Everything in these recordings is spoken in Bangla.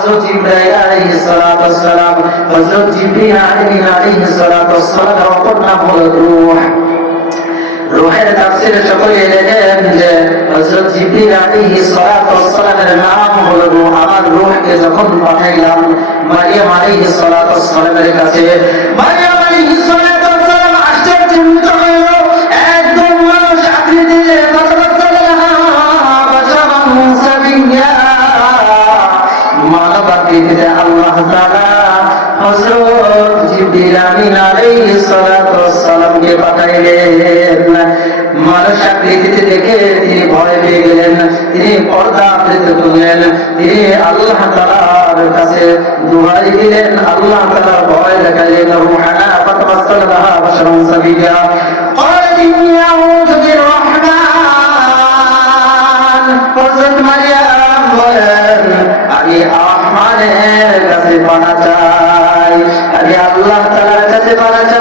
হযরত জিবরাইল আলাইহিস সালাতু ওয়াস সালাম, হযরত জিবরিল আলাইহিস সালাতু ওয়াস সালামের অপর নাম হলো রূহ। রূহের তাফসীরে সকলে লেখেন যে হযরত জিবরিল আলাইহিস সালাতু ওয়াস সালামের নাম হলো রূহ। আমার রূহকে যখন পাঠাইলাম মারিয়াম আলাইহিস সালাতু ওয়াস সালামের কাছে, মারিয়াম আলাইহিস সালাতু ওয়াস সালাম আশ্চর্যজনিত হইল। একদম মানুষ আকৃতিতে মানব আকৃতিতে আল্লাহ তাআলা হযরত জিবরিল আমিন আলাইহিস সালাতু ওয়াস সালামকে পাঠাইলেন। মানুষ আকৃতিতে দেখে তিনি ভয় পেয়ে গেলেন, তিনি পর্দা আবৃত করলেন, তিনি আল্লাহ তাআলার কাছে দুহাই দিলেন, আল্লাহ তাআলা ভয় দেখালেন। রূহানা ফাতামাসসালা লাহা বাশারান সাবিয়া ক্বালাত ইন্নী আউযু বির-রাহমান। হযরত মারিয়াম বলেন, আমি রহমানের কাছে পানা চাই, আমি আল্লাহ তাআলার কাছে পানা চাই।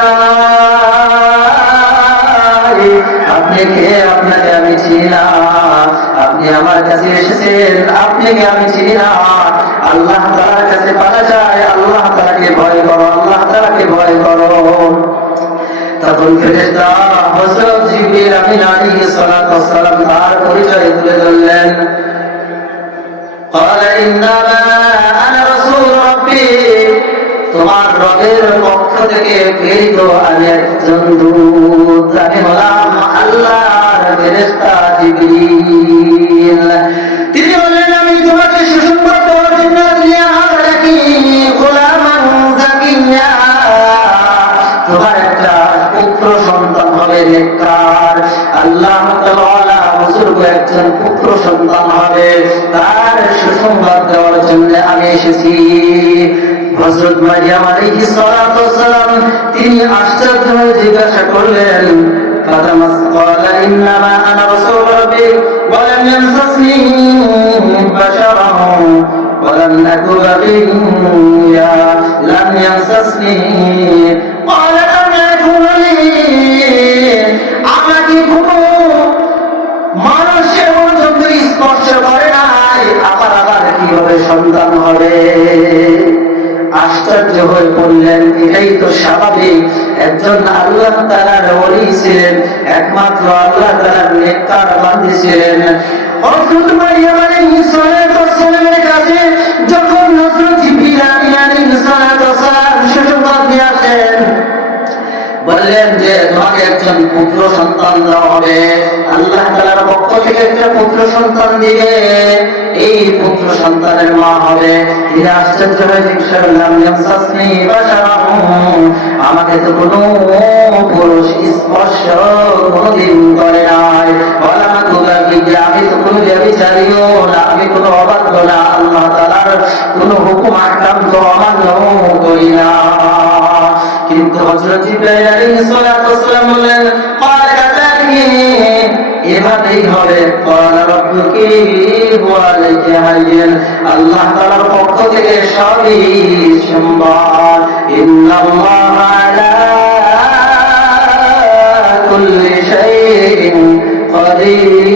আপনি কে? আপনাকে আমি চিনি না। আপনি আমার কাছে এসেছেন, আপনি কে? আমি চিনি না। আল্লাহ তাআলার কাছে পানা চাই, আল্লাহ তাআলাকে ভয় করো, আল্লাহ তাআলাকে ভয় করো। তখন ফেরেশতা হযরত জিবরিল আমিন আলাইহিস সালাতু ওয়াস সালাম তার পরিচয় তুলে ধরলেন। قال إنما أنا رسول ربي, তোমার রবের পক্ষ থেকে প্রেরিত আমি একজন দূত, আমি হলাম আল্লাহর ফেরেশতা জিবরিল। তিনি বললেন, আমি তোমাকে সুসংবাদ দেওয়ার জন্য রাখি গোলামান যাকিয়া, তোমার একটা পুত্র সন্তান হবে নেককার, আল্লাহ তাআলা বুজুর্গ একজন পুত্র সন্তান হবে, তার সুসংবাদ দেওয়ার জন্য আমি এসেছি। হযরত মারিয়াম আলাইহিস সালাতু ওয়াস সালাম তিনি আশ্চর্য হয়ে জিজ্ঞাসা করলেন, ক্বালা ইন্নামা আনা রাসূলু রাব্বি ওয়া লাম ইয়ামসাসনি বাশারান ওয়া লাম আকু বাগিয়া লাম ইয়ামসাসনি ক্বালা লাম ইয়াকুন লি, আমাকে কোনো মানুষের পর্যন্ত স্পর্শ করে নাই, আমার আবার কিভাবে সন্তান হবে? আশ্চর্য হয়ে পড়লেন। এটাই তো স্বাভাবিক, একজন আল্লাহ তাআলার ওলি ছিলেন, একমাত্র আল্লাহ তাআলার নেককার বান্দী ছিলেন। হযরত মারিয়াম আলাইহিস সালাতু ওয়াস সালামের কাছে যখন হযরত জিবরিল আলাইহিস সালাতু ওয়াস সালাম সুসংবাদ নিয়ে আসেন, বললেন যে তোমাকে একজন পুত্র সন্তান দেওয়া হবে, আল্লাহ তাআলার পক্ষ থেকে একটা পুত্র সন্তান দিবে, এই পুত্র সন্তানের মা হবে। তিনি আশ্চর্য হয়ে জিজ্ঞাসা করলেন, ইয়ামসাসনি বাশারান, আমাকে তো কোনো পুরুষ স্পর্শ কোনোদিন করে নাই, বলা না আমি তো কোনো ব্যভিচারীও না, আমি কোনো অবাধ্য না, আল্লাহ তাআলার কোনো হুকুম আহকাম তো অমান্য করি না। কিন্তু হযরত জিবরাইল আলাইহিস সালাতু ওয়াস সালাম বললেন, এভাবেই হবে। আল্লাহ তাআলার পক্ষ থেকে সবই সম্ভব। ইন্নাল্লাহা আলা কুল্লি শাইইন কাদির।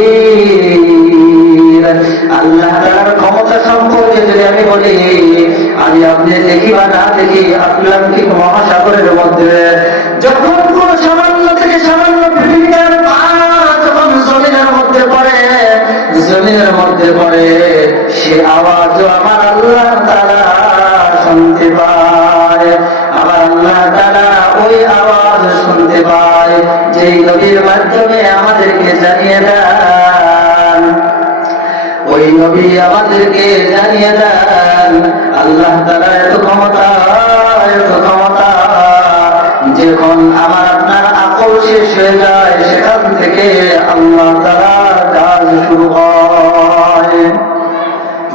আল্লাহ তাআলার ক্ষমতা সম্পর্কে যদি আমি বলি, আমি আপনি দেখি বা না দেখি আটলান্টিক মহাসাগরের মধ্যে যখন কোন সামান্য থেকে সামান্য পৃথিবীর পা যখন জমিনের মধ্যে পড়ে সে আওয়াজও আমার আল্লাহ তাআলা শুনতে পায়। আমার আল্লাহ তাআলা ওই আওয়াজ শুনতে পায় যেই নবীর মাধ্যমে আমাদেরকে জানিয়ে দেন, ওই নবী আমাদেরকে জানিয়ে দেন আল্লাহ তাআলা এত ক্ষমতা, এত ক্ষমতা, যখন আমার আপনার আকল শেষ হয়ে যায় সেখান থেকে আল্লাহ তাআলার কাজ শুরু হয়।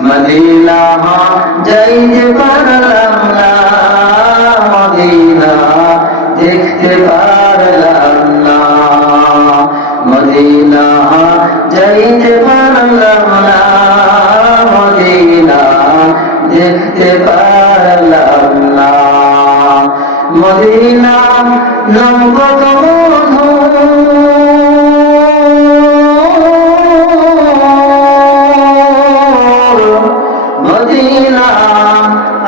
মদিনা যাইতে পারলাম না, মদিনা দেখতে পারলাম না, মদিনা যাইতে পারলাম না, মদিনা দেখতে পারলাম না, মদিনা নাম কত মধুর, মদিনা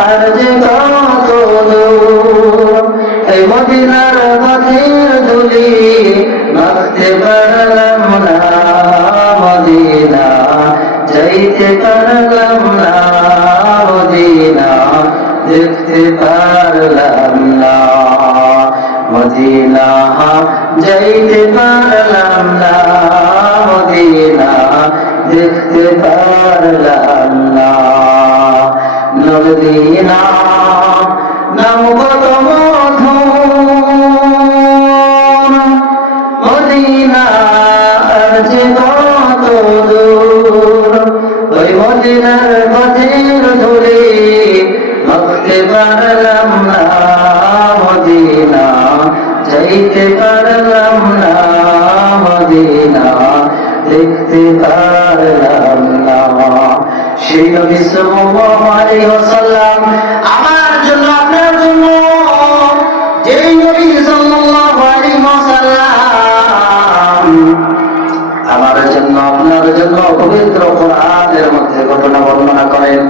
আর যে কত দূর এই মদিনার পথের ধুলি মাখতে পারলাম না মদিনা যাইতে পারলাম না মদিনা দেখতে পারলাম না মদিনা যাইতে পারলাম না মদিনা দেখতে পারলাম না মদিনা নাম কত মধুর মদিনা আর যে কত দূর ওই মদিনার পথের ধুলি মাখতে পারলাম না মদিনা যাইতে পারলাম না মদিনা দেখতে পারলাম না সেই নবী সাল্লাল্লাহু আলাইহি ওয়াসাল্লাম আমার জন্য আপনার জন্য যেই নবী সাল্লাল্লাহু আলাইহি ওয়াসাল্লাম আমার জন্য আপনার জন্য পবিত্র কোরআনের মধ্যে ঘটনা বর্ণনা করেন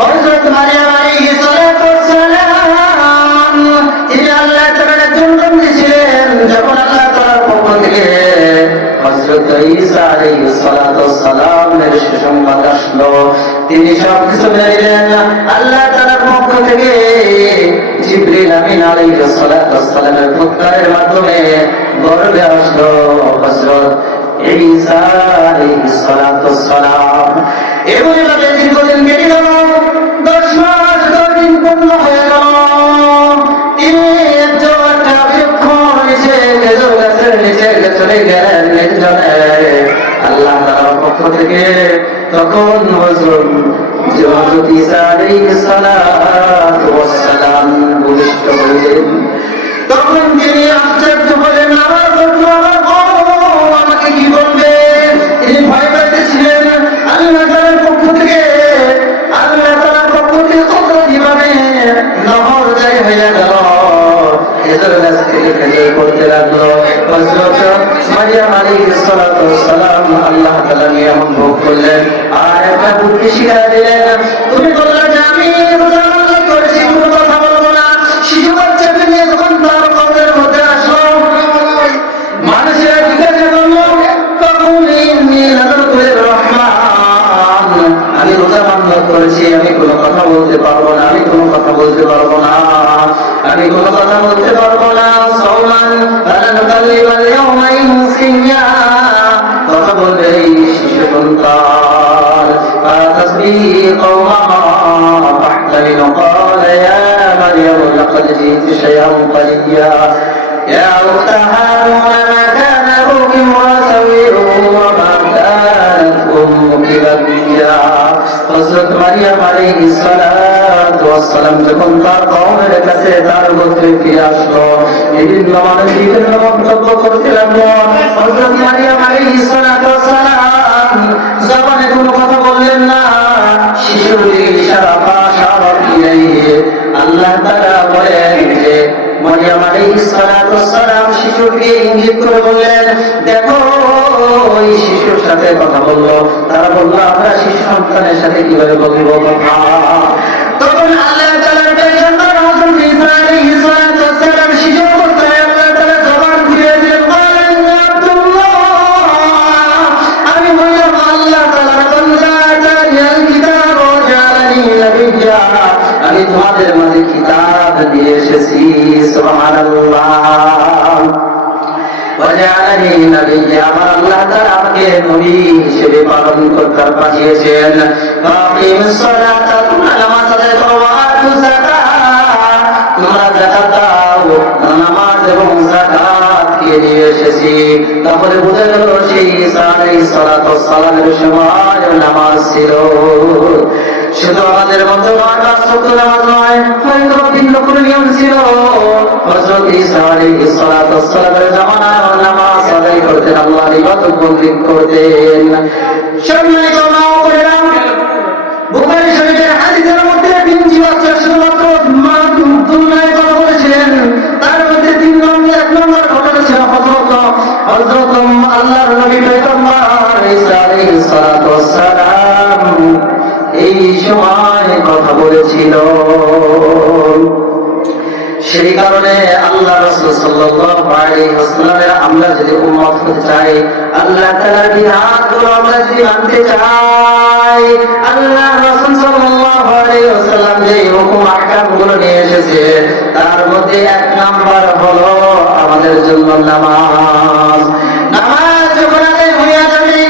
হযরত মারিয়াম আলাইহিস সালাতু ওয়াস সালাম তিনি আল্লাহ তাআলার জন্য দিয়েছিলেন যখন আল্লাহ তাআলার পক্ষ থেকে হযরত ঈসা আলাইহিস সালাতু ওয়াস সালামের সুসংবাদ আসলো তিনি সব কিছু নিলেন আল্লাহ তাআলার পক্ষ থেকে জিবরিল আমিন আলাইহিস সালাতু ওয়াস সালামের ফুৎকারের মাধ্যমে গর্ভে আসলো হযরত ঈসা আলাইহিস সালাতু ওয়াস সালাম এভাবে দীর্ঘদিন কেটে গেল 10 মাস 10 দিন পূর্ণ হয়ে গেল তিনি একটা বৃক্ষ নিচে খেজুর গাছের নিচে চলে গেলেন নির্জনে আল্লাহ তাআলার পক্ষ থেকে তখন হযরত ঈসা আলাইহিস সালাতু ওয়াস সালাম ভূমিষ্ঠ হলেন তখন তিনি আশ্চর্য হলেন আমাকে কি বলবে তিনি ভয় পাইতেছিলেন আল্লাহ তাআলার পক্ষ থেকে কত কিভাবে নহর জারি হয়ে গেল খেজুর গাছ থেকে খেজুর পড়তে লাগলো হযরত মারিয়াম আলাইহিস সালাতু ওয়াস সালাম আল্লাহ তাআলা নিয়ামত ভোগ করলেন আর একটা বুদ্ধি শিখিয়ে দিলেন তুমি বললে যে আমি রোজা করেছি কোনো কথা বলবো না শিশু বাচ্চাকে নিয়ে যখন তার কবরের মধ্যে আসলো মানুষেরা জিজ্ঞাসা করলো তখন রহমান আমি রোজা বন্ধ করেছি আমি কোনো কথা বলতে পারবো না আমি কোনো কথা বলতে পারবো না আমি কোনো কথা বলতে পারবো না সওমান ফালানুকাল্লিমাল ইয়াওমা ইনসিয়া কথা বলবে এই শিশু সন্তান ফাতাসবিহি কওমাহা ফাহতালিন ক্বালা ইয়া মারইয়াম লাকাদ জি'তি শাইআন ক্বালিয়া ইয়া উখতা হারুন মা কানা আবুকি ইমরা'a সাওয়ি'ন ওয়া মা কানাত উম্মুকি বাগিয়া হযরত মারিয়াম আলাইহিস সালাতু ওয়াস সালাম যখন তার কওমের কাছে তার গোত্রে ফিরে আসলো বিভিন্ন মানুষ বিভিন্ন মন্তব্য করতে লাগলো হযরত মারিয়াম আলাইহিস সালাতু ওয়াস সালাম জবানে কোনো কথা বললেন না শিশুর দিকে ইশারা ফাশারা ইলাইহি আল্লাহ তাআলা বলেন যে মারিয়াম আলাইহিস সালাতু ওয়াস সালাম শিশুকে ইঙ্গিত করে বললেন দেখো ওই শিশুর সাথে কথা বললো তারা বললো আমরা শিশু সন্তানের সাথে কিভাবে বলবো কথা তখন আল্লাহ তাআলার পয়গম্বর হযরত ঈসা আলাইহিস সালাতু ওয়াস সালাম শিশু অবস্থায় আল্লাহ তাআলা জবান খুলে দিলেন বলেন আব্দুল্লাহ আমি বললাম আল্লাহ তাআলার বান্দা জালিয়াল কিতাব ওয়া জালানি নাবিয়্যা আমি তোমাদের মাঝে কিতাব দিয়ে এসেছি সুবহানাল্লাহ ওয়াজআলানি নাবিয়্যা আমার আল্লাহ তাআলা আমাকে নবী হিসেবে পালন করতে পাঠিয়েছেন আকিমিস সালাতা তোমরা নামাজ আদায় করো ওয়া আতুজ যাকাত তোমরা যাকাত দাও নামাজ এবং যাকাত কে নিয়ে এসেছি তাহলে বোঝা গেল সেই ঈসা আলাইহিস সালাতু ওয়াস সালামের সময় নামাজ ছিল শুধু আমাদের মধ্যে নামাজ নয় হয়তো ভিন্ন কোনো নিয়ম ছিল হযরত ঈসা আলাইহিস সালাতু ওয়াস সালামের জামানায় নামাজ আদায় করতেন আল্লাহর ইবাদত বন্দেগী করতেন সম্মানিত মা ও বোনেরা বুখারী শরীফের হাদিসের মধ্যে তিনটি বাচ্চা শুধুমাত্র মা দুনিয়ায় কথা বলেছিলেন তার মধ্যে 3 নম্বর 1 নম্বর ঘটনা ছিল হযরত আল্লাহর নবী পয়গম্বর ঈসা আলাইহিস সালাতু ওয়াস সালাম এই সময় কথা বলেছিল। সেই কারণে আল্লাহ রাসূল সাল্লাল্লাহু আলাইহি ওয়াসাল্লামের আমরা যদি উম্মত হতে চাই, আল্লাহ তাআলার বিধানগুলো আমরা যদি মানতে চাই, আল্লাহ রাসূল সাল্লাল্লাহু আলাইহি ওয়াসাল্লাম যে হুকুম আহকামগুলো নিয়ে এসেছে তার মধ্যে এক নাম্বার হলো আমাদের জন্য নামাজ। নামাজ যখন আদায় হয়ে যাবে,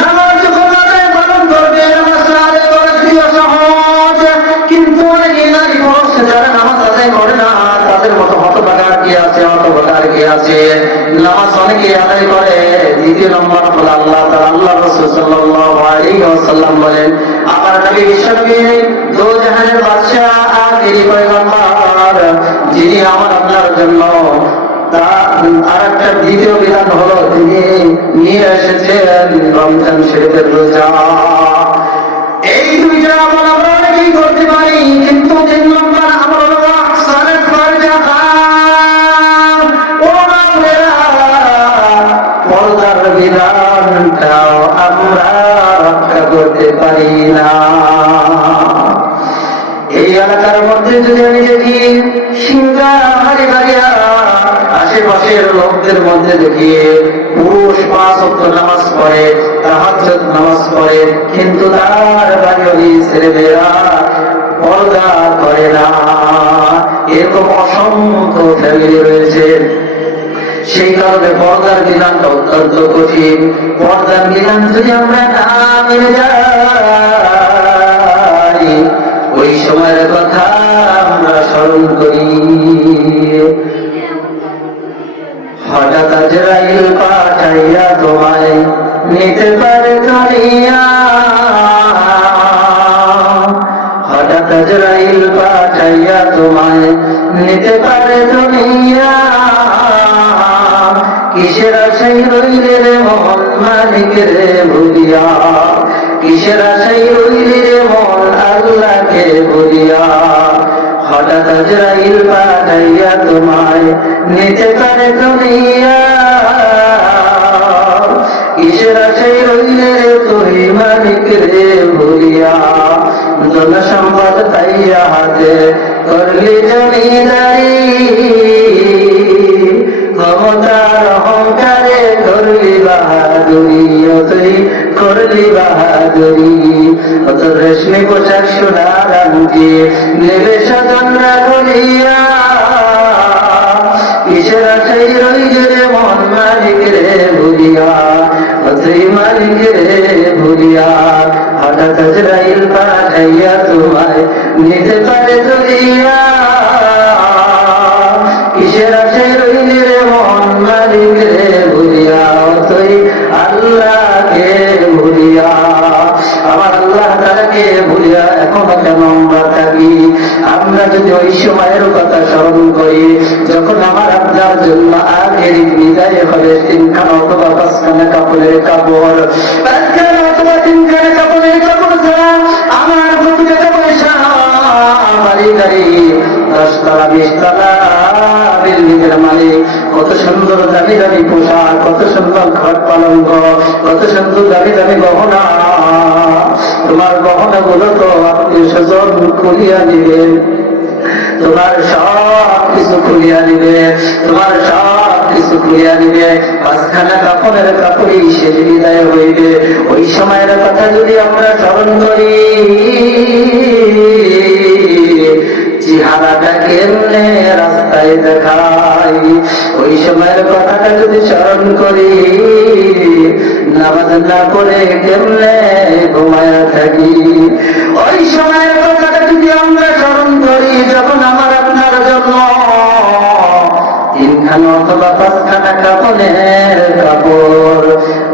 নামাজ যখন আদায় পালন করবে, নামাজ আদায় করা যদিও সহজ, কিন্তু অনেকে নারী পুরুষ যারা নামাজ আদায় করে না তাদের মতো হতভাগার কি আছে, হতভাগার কি আছে। নামাজ অনেকে আদায় করে। দ্বিতীয় নম্বর হলো আল্লাহ তাআলা, আল্লাহ রাসূল সাল্লাল্লাহু আলাইহি ওয়াসাল্লাম বলেন, আমার নবী বিশ্বনবী দো জাহানের বাদশা আখিরি পয়গম্বর, যিনি আমার আপনার জন্য আরেকটা দ্বিতীয় বিধান হলো তিনি নিয়ে এসেছেন রমজান শরীফের রোজা। এই দুইটা আমল আমরা অনেকেই করতে পারি, কিন্তু তিন নম্বর আমল হলো সালাত ফারজা খান। ও আমরা পর্দার বিধানটাও আমরা রক্ষা করতে পারি না। এই এলাকার মধ্যে যদি আমি দেখি সিংহা হারিবাড়িয়া আশেপাশের লোকদের মধ্যে দেখি পুরুষ 5 ওয়াক্ত নামাজ পড়ে, তাহাজ্জুদ নামাজ পড়ে, কিন্তু তার বাড়ির ছেলেমেয়েরা পর্দা করে না। এরকম অসংখ্য ফ্যামিলি রয়েছে। সেই কারণে পর্দার বিধানটা অত্যন্ত কঠিন। পর্দার বিধান যদি আমরা না মেনে যাই, ওই সময়ের কথা আমরা স্মরণ করি। হঠাৎ আজরাইল পাঠাইয়া তোমায় নিতে পারে ধরিয়া, হঠাৎ আজরাইল পাঠাইয়া তোমায় নিতে পারে ধরিয়া, কিসের আশাই রইলে রে মন মালিক রে ভুলিয়া, কিসের আশাই রইলে রে মন আল্লাহকে ভুলিয়া, হঠাৎ আজরাইল পাঠাইয়া তোমায় নিতে পারে দুনিয়া, কিসের আশাই রইলে রে তুই মালিক রে ভুলিয়া, ধন সম্পদ পাইয়া হাতে করলি জমিদারি, ক্ষমতার অহংকারে করলি বাহাদুরি, তুই করলি বাহাদুরি, অত রেশমি পোশাক সোনার আংটি নেবে স্বজনরা বলিয়া, কিসের আশাই রইলে রে মন মালিক রে ভুলিয়া, তুই মালিক রে ভুলিয়া, হঠাৎ আজরাইল পাঠাইয়া তোমায় নিতে পারে ধরিয়া, কিসের আশাই রইলে রে মন মালিক রে ভুলিয়া, তুই আল্লাহকে ভুলিয়া। আমার আল্লাহ তাআলাকে ভুলিয়া এখনো কেন আমরা থাকি? আমরা যদি ওই সময়ের কথা স্মরণ করি যখন আমার আপনার জন্য আখেরি বিদায় হবে, 3খানা অথবা 5খানা কাপড়ের কাপড়, 5খানা অথবা 3খানা কাপড়ের কাপড় ছাড়া আমার কত টাকা পয়সা, বাড়ি গাড়ি, 10 তলা 20 তলা বিল্ডিংয়ের মালিক, কত সুন্দর দামি দামি পোশাক, কত সুন্দর ঘর পালঙ্ক, কত সুন্দর দামি দামি গহনা, তোমার গহনা গুলো তো আত্মীয় স্বজন খুলিয়া দিবেন, তোমার সব কিছু খুলিয়া দিবে, তোমার সব কিছু খুলিয়া দিবে, 5খানা কাপড়ের কাপড়ই শেষ বিদায় হইবে। ওই সময়ের কথা যদি আমরা স্মরণ করি, চেহারাটা কেমনে রাস্তায় দেখাই, ওই সময়ের কথাটা যদি স্মরণ করি, নামাজ না পড়ে কেমনে ঘুমায়া থাকি, ওই সময়ের কথাটা যদি আমরা স্মরণ করি যখন আমার আপনার জন্য 3খানা অথবা 5খানা কাপড়ের কাপড়,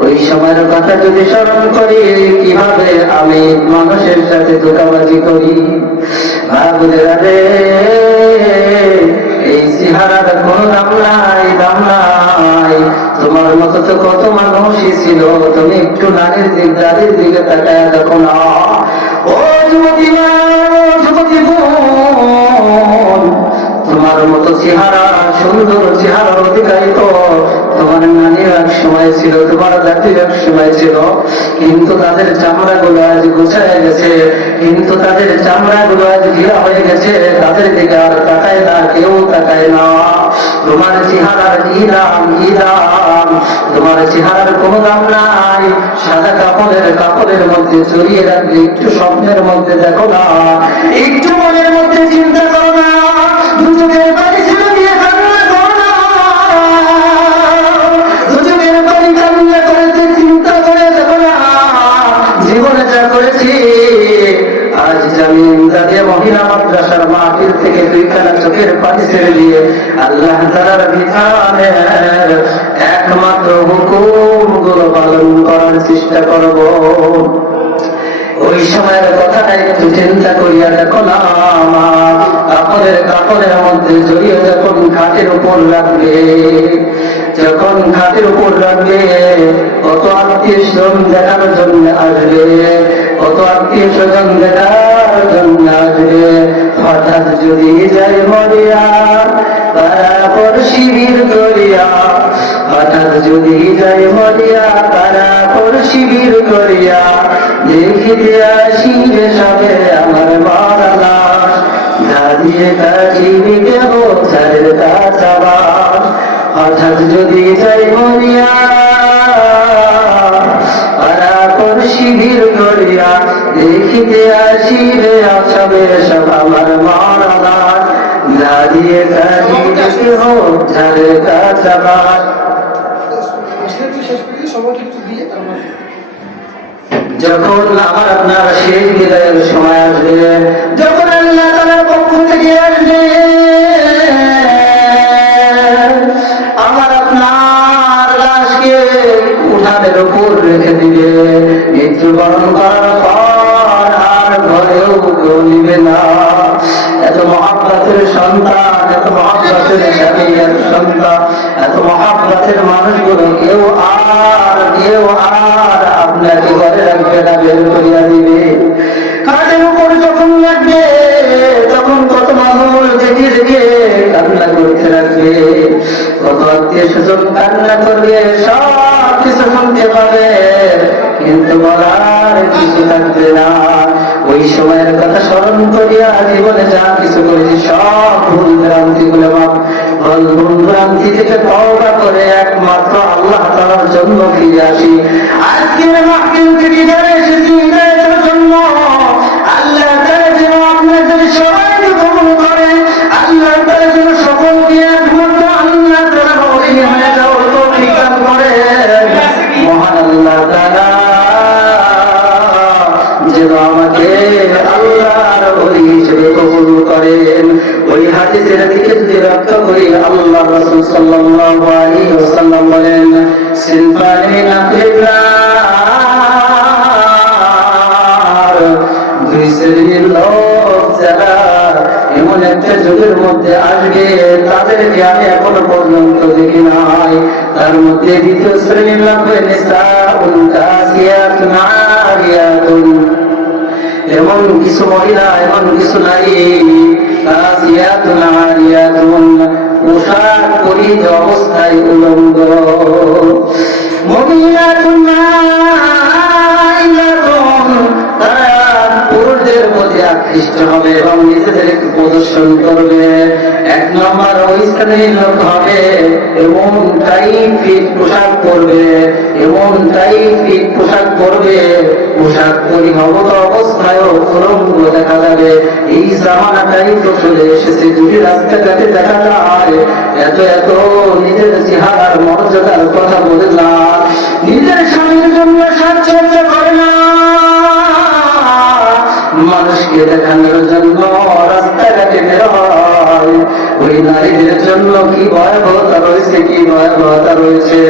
ওই সময়ের কথা যদি স্মরণ করি কিভাবে আমি মানুষের সাথে ধোঁকাবাজি করি। ভাবুদেরা রে, এই চেহারার কোন দাম নাই, দাম নাই। তোমার মতো তো কত মানুষই ছিল, তুমি একটু নারীর দিক দাদির দিকে তাকায় দেখো না। ও যুবতী মা, যুবতী বোন, তোমার মতো চেহারা, সুন্দর চেহারার অধিকারী তো তোমার নানির এক সময় ছিল, তোমার জাতি জাতি এক সময় ছিল, কিন্তু তাদের চামড়া গুলো আজ গোছায় গেছে, কিন্তু তাদের চামড়া গুলো আজ ঘিরা হয়ে গেছে, তাদের দিকে আর তাকায় না, কেউ তাকায় না। তোমার চেহারার কি দাম, কি দাম? তোমার চেহারার কোনো দাম নাই। সাদা কাপড়ের মধ্যে চড়িয়ে রাখলে একটু স্বপ্নের মধ্যে দেখো না, একটু মনের মধ্যে চিন্তা করো না, দুচোখের পানি ছেড়ে দিয়ে কান্না করো না, দুচোখের পানি কান্না করেছে, চিন্তা করে দেখো না জীবনে যা করেছি। আজ জামিন দাঁড়িয়ে মহিলা মাদ্রাসার মাহফিল থেকে দুইখানা চোখের পানি ছেড়ে দিয়ে আল্লাহ তাআলার বিধানের একমাত্র হুকুম গুলো পালন করার চেষ্টা করব। ওই সময়ের কথাটা একটু চিন্তা করিয়া দেখো না, কাপড়ের মধ্যে জড়িয়ে যখন খাটের উপর রাখবে, যখন খাটের উপর রাখবে, কত আত্মীয় স্বজন দেখার জন্য আসবে, কত আত্মীয় স্বজন দেখার জন্য আসবে। হঠাৎ যদি যাই মরিয়া তারা পর শিবির করিয়া, হঠাৎ যদি যাই মরিয়া তারা পর শিবির করিয়া, দেখিতে আসি যে সবে আমার মারা লাশ, দাঁড়িয়ে কাছিবি দেহ ছাড়ের কাছাবাস। হঠাৎ যদি যাই মরিয়া তারা পর শিবির করিয়া, দেখিতে আসি যে সবে সব আমার মারা লাশ, দাঁড়িয়ে কাছিবি দেহ ছাড়ের কাছাবাস। যখন আমার আপনার শেষ বিদায়ের সময় আসবে, যখন আল্লাহ তাআলার পক্ষ থেকে আসবে, আমার আপনার লাশকে উঠানের উপর রেখে দিবে, মৃত্যুবরণ করার পর আর ঘরেও কেউ নিবে না। এত মহাব্বতের সন্তান, এত মহাব্বতের স্বামীর সন্তান, এত মহাব্বতের মানুষগুলো কেউ আর আপনাকে ঘরে রাখবে না, বের করিয়া দিবে। কাজের উপর যখন লাগবে তখন কত মানুষ দেখে দেখে কান্না করতে রাখবে, কত আত্মীয় স্বজন কান্না করবে, সব কিছু শুনতে পাবে, কিন্তু বলার কিছু থাকবে না। ওই সময়ের কথা স্মরণ করিয়া জীবনে যা কিছু করেছি সব ভুল ভ্রান্তি গুলো ভুল ভ্রান্তি থেকে তওবা করে একমাত্র আল্লাহ তাআলার জন্য ফিরে আসি। আজকের মাহফিল থেকে যারা এসেছি হিদায়াতের জন্য, আল্লাহ তাআলা যেন আপনাদের সবাইকে কবুল করে, আল্লাহ তাআলা যেন সকলকে একমাত্র আল্লাহ তাআলার ওলি হয়ে যাওয়ার তৌফিক দান করে। মহান আল্লাহ তাআলা যেন আমাকে আল্লাহর ওলি হিসেবে কবুল করেন। ওই হাদিসের দিকে যদি লক্ষ্য করি, আল্লাহ রাসূল সাল্লাল্লাহু আলাইহি ওয়াসাল্লাম বলেন, সিনফানি মিন আহলিন-নার, দুই শ্রেণীর লোক যারা এমন একটা যুগের মধ্যে আসবে তাদেরকে আমি এখনো পর্যন্ত দেখি নাই। তার মধ্যে দ্বিতীয় শ্রেণীর লোক নিসাউন কাসিয়াতুন আরিয়াতুন, এমন কিছু মহিলা, এমন কিছু নারী, কাসিয়াতুন আরিয়াতুন, পোশাক পরিহিত অবস্থায় উলঙ্গ, মুমিনাতুন মাইলাতুন, তারা পুরুষদের প্রতি আকৃষ্ট হবে এবং নিজেদের প্রদর্শন করবে। এক নম্বর ওই শ্রেণীর লোক হবে এমনটাই ফিট পোশাক পরবে, এমনটাই ফিট পোশাক পরবে, পোশাক পরিহত অবস্থায়ও উলঙ্গ দেখা যাবে। এই জামানাটাই তো চলে এসেছে। যদি রাস্তাঘাটে দেখা যায় এত নিজের চেহারার মর্যাদার কথা বলে না, নিজের স্বামীর জন্য সাজসজ্জা করে না, মানুষকে দেখানোর জন্য রাস্তাঘাটে বের হয়, ওই নারীদের জন্য কি ভয়াবহতা রয়েছে, কি ভয়াবহতা রয়েছে।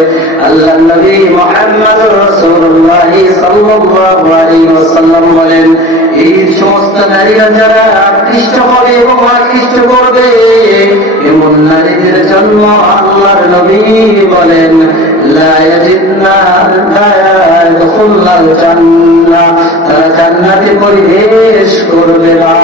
আল্লাহ নবী মুহাম্মদ রাসূলুল্লাহ সাল্লাল্লাহু আলাইহি ওয়াসাল্লাম বলেন, এই সমস্ত নারীরা যারা আকৃষ্ট হবে এবং আকৃষ্ট করবে এমন নারীদের জন্য আল্লাহর নবী বলেন, লা ইয়াজিদনা ইয়াদখুলুল জান্নাহ, তারা জান্নাতে প্রবেশ করবে না।